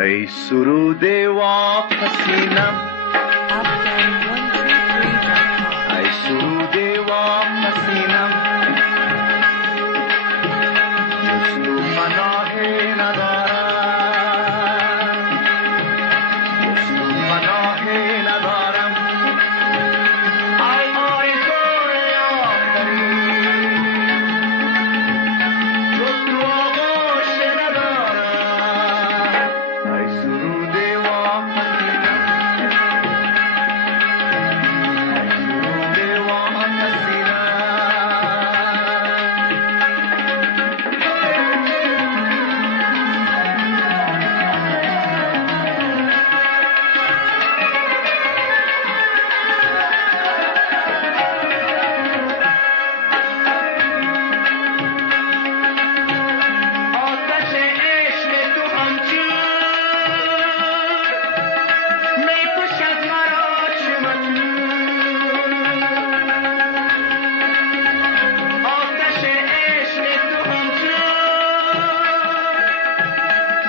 ای سروده واپسینم، ای سروده واپسینم، جز تو پناهی ندارم، جز تو پناهی ندارم. ای آرزوی آخری، جز تو آغوش ندارم. ای سروده واپسینم، ای سروده واپسینم. آتش عشق تو همچون می‌کشد مرا چه مجنون. آتش عشق تو همچون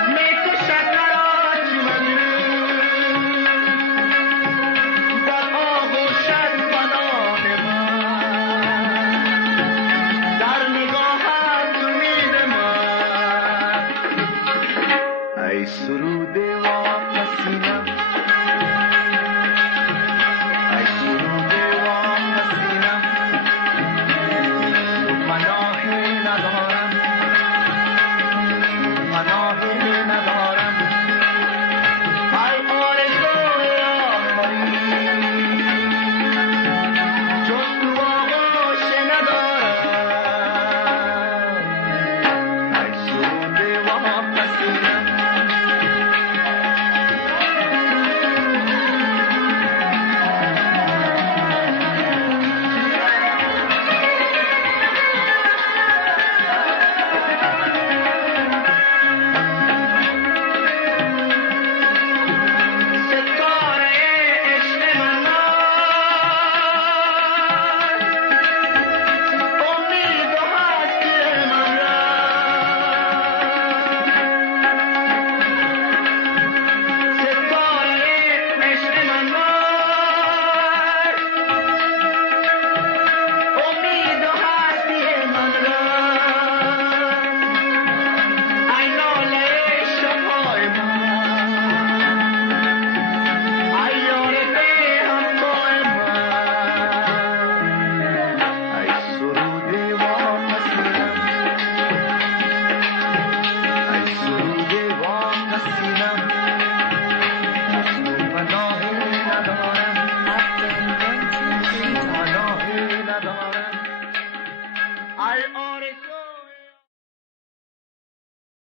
می‌کشد مرا چه مجنون. در آغوشت پناه من، در نگاهت امید من. ای سروده واپسینم، ای سروده واپسینم، تو پناهی ندارم، تو پناهی ندارم. ای آرزوی آخری، جز تو آغوش ندارم. ای سروده واپسینم. ستاره عشق من، امید و هستی من را. ستاره عشق من، امید و هستی من را. ای ناله شب‌های من، ای یار بی همتای من. ای سروده واپسینم، ای سروده واپسینم، جز تو پناهی ندارم، پناهی ندارم. ای آرزوی